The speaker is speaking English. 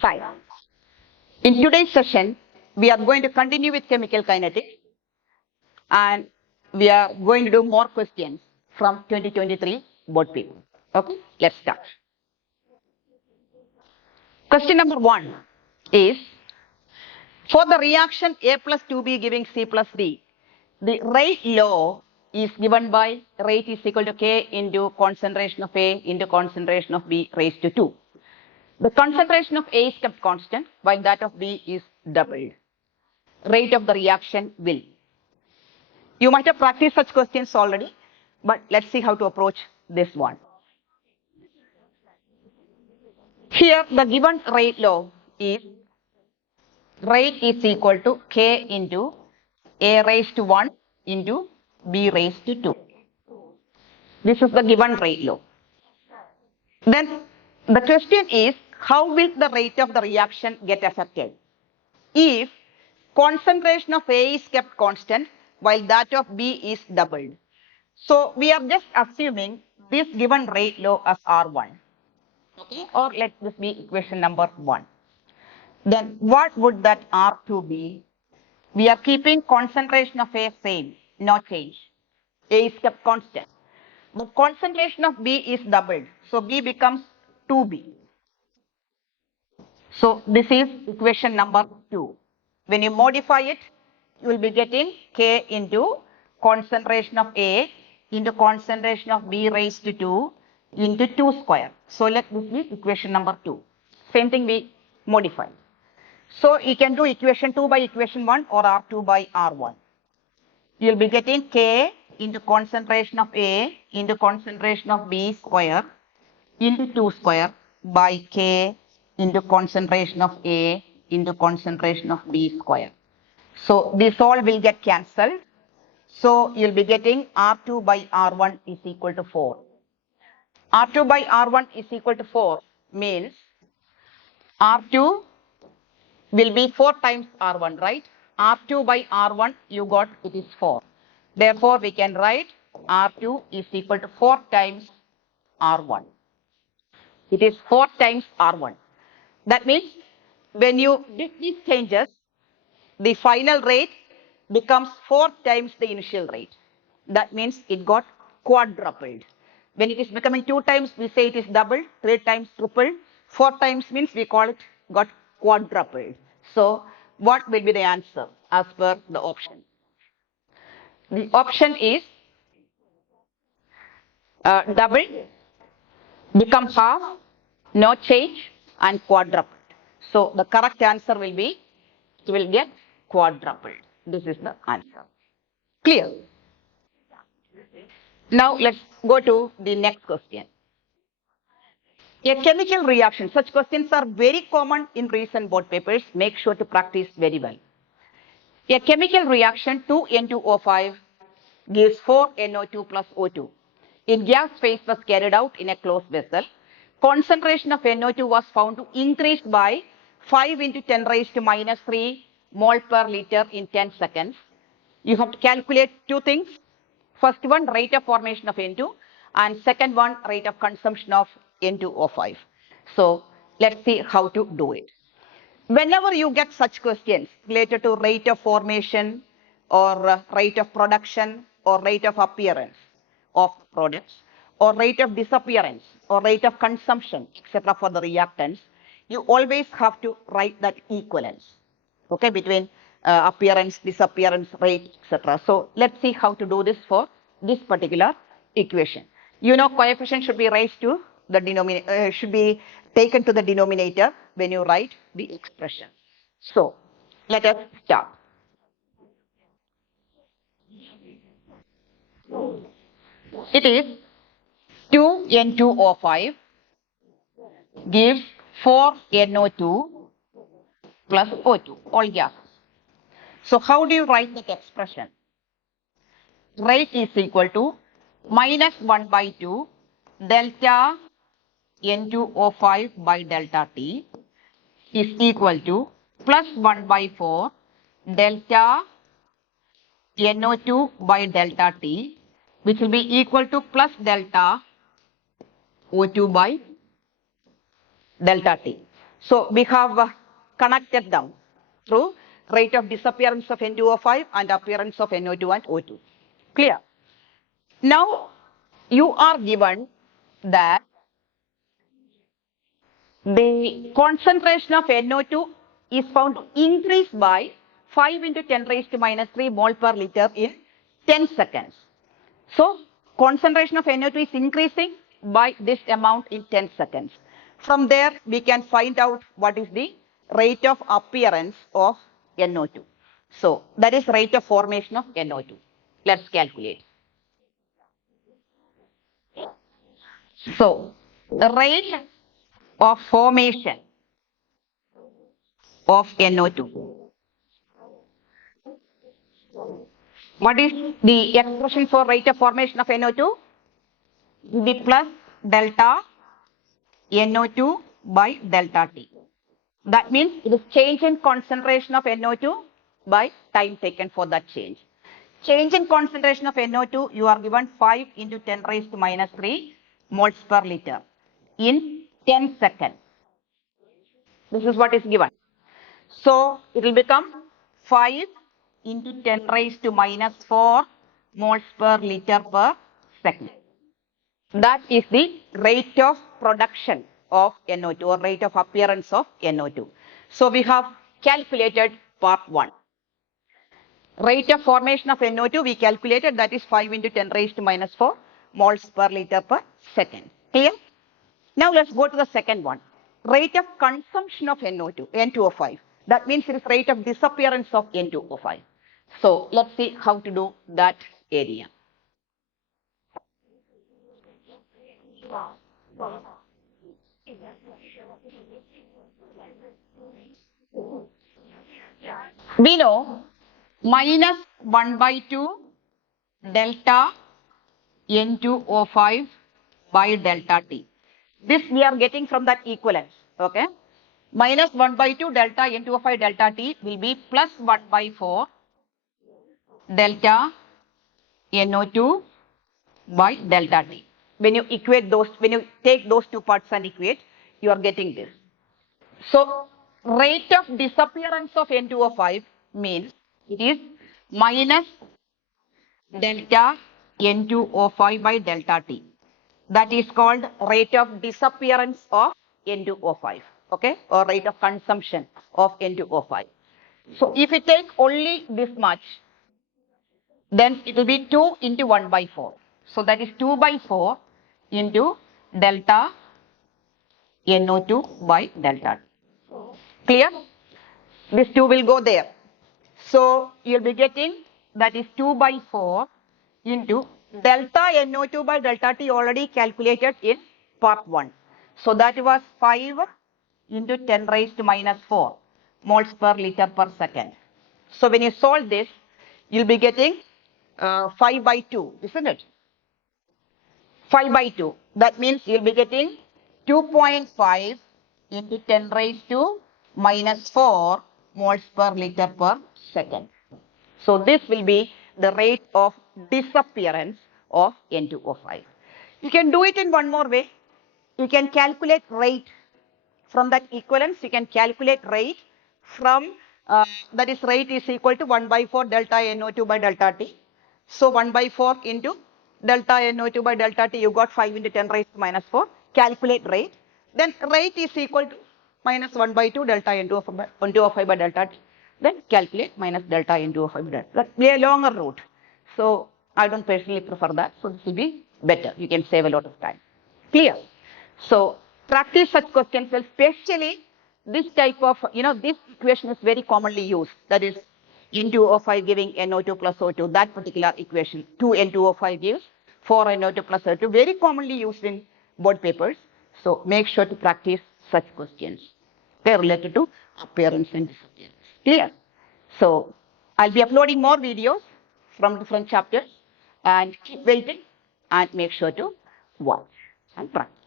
Fine. In today's session, we are going to continue with chemical kinetics and we are going to do more questions from 2023 board paper. Okay, let's start. Question number 1 is, for the reaction A plus 2B giving C plus D, the rate law is given by rate is equal to K into concentration of A into concentration of B raised to 2. The concentration of A is kept constant while that of B is doubled. Rate of the reaction will. You might have practiced such questions already, but let's see how to approach this one. Here the given rate law is rate is equal to K into A raised to 1 into B raised to 2. This is the given rate law. Then the question is, how will the rate of the reaction get affected if concentration of A is kept constant while that of B is doubled? So we are just assuming this given rate law as R1. Okay, or let this be equation number 1. Then what would that R2 be? We are keeping concentration of A same, no change. A is kept constant. The concentration of B is doubled, so B becomes 2B. So this is equation number 2. When you modify it, you will be getting K into concentration of A into concentration of B raised to 2 into 2 square. So let this be equation number 2. Same thing we modify. So you can do equation 2 by equation 1 or R2 by R1. You will be getting K into concentration of A into concentration of B square into 2 square by K into concentration of A into concentration of B square. So this all will get cancelled. So you will be getting R2 by R1 is equal to 4. R2 by R1 is equal to 4 means R2 will be 4 times R1, right? R2 by R1 you got it is 4. Therefore we can write R2 is equal to 4 times R1. It is 4 times R1. That means when you did these changes, the final rate becomes 4 times the initial rate. That means it got quadrupled. When it is becoming 2 times, we say it is doubled, 3 times tripled, 4 times means we call it got quadrupled. So what will be the answer as per the option? The option is doubled, become half, no change, and quadrupled. So the correct answer will be, it will get quadrupled. This is the answer. Clear? Now let's go to the next question. A chemical reaction. Such questions are very common in recent board papers. Make sure to practice very well. A chemical reaction 2N2O5 gives 4NO2 plus O2. In gas phase was carried out in a closed vessel. Concentration of NO2 was found to increase by 5 into 10 raised to minus 3 mole per liter in 10 seconds. You have to calculate two things. First one, rate of formation of N2, and second one, rate of consumption of N2O5. So let's see how to do it. Whenever you get such questions related to rate of formation or rate of production or rate of appearance of products or rate of disappearance or rate of consumption, etc. for the reactants, you always have to write that equivalence, okay, between appearance, disappearance, rate, etc. So let's see how to do this for this particular equation. You know, coefficient should be raised to the denominator, should be taken to the denominator when you write the expression. So let us start. It is 2N2O5 gives 4NO2 plus O2, all gases. So how do you write that expression? Rate is equal to minus 1 by 2 delta N2O5 by delta T is equal to plus 1 by 4 delta NO2 by delta T, which will be equal to plus delta O2 by delta T. So we have connected them through rate of disappearance of N2O5 and appearance of NO2 and O2. Clear? Now you are given that the concentration of NO2 is found to increase by 5 into 10 raised to minus 3 mole per liter in 10 seconds. So concentration of NO2 is increasing by this amount in 10 seconds. From there, we can find out what is the rate of appearance of NO2. So that is rate of formation of NO2. Let's calculate. So the rate of formation of NO2. What is the expression for rate of formation of NO2? The plus delta NO2 by delta T. That means it is change in concentration of NO2 by time taken for that change. Change in concentration of NO2, you are given 5 into 10 raised to minus 3 moles per liter in 10 seconds. This is what is given. So it will become 5 into 10 raised to minus 4 moles per liter per second. That is the rate of production of NO2 or rate of appearance of NO2. So we have calculated part 1. Rate of formation of NO2 we calculated, that is 5 into 10 raised to minus 4 moles per liter per second. Clear? Now let's go to the second one. Rate of consumption of NO2, N2O5. That means it is rate of disappearance of N2O5. So let's see how to do that area. We know minus 1 by 2 delta N2O5 by delta T. This we are getting from that equivalence. Okay. Minus 1 by 2 delta N2O5 delta T will be plus 1 by 4 delta NO2 by delta T. When you equate those, when you take those two parts and equate, you are getting this. So rate of disappearance of N2O5 means it is minus delta N2O5 by delta T. That is called rate of disappearance of N2O5, okay, or rate of consumption of N2O5. So if we take only this much, then it will be 2 into 1 by 4. So that is 2 by 4 into delta NO2 by delta T. Clear? This 2 will go there. So you will be getting, that is 2 by 4 into delta NO2 by delta T already calculated in part 1. So that was 5 into 10 raised to minus 4 moles per liter per second. So when you solve this, you will be getting 5 by 2, isn't it? 5 by 2. That means you will be getting 2.5 into 10 raised to minus 4 moles per liter per second. So this will be the rate of disappearance of N2O5. You can do it in one more way. You can calculate rate from that equivalence. You can calculate rate from, that is rate is equal to 1 by 4 delta NO2 by delta T. So 1 by 4 into delta NO2 by delta T, you got 5 into 10 raised to minus 4. Calculate rate. Then rate is equal to minus 1 by 2 delta N2O5 by delta T. Then calculate minus delta N2O5 by delta T. That will be a longer route. So I don't personally prefer that. So this will be better. You can save a lot of time. Clear? So practice such questions, especially this type of, this equation is very commonly used. That is N2O5 giving NO2 plus O2, that particular equation. 2 N2O5 gives 4 NO2 plus O2, very commonly used in board papers. So make sure to practice such questions. They are related to appearance and disappearance. Clear? So I'll be uploading more videos from different chapters, and keep waiting and make sure to watch and practice.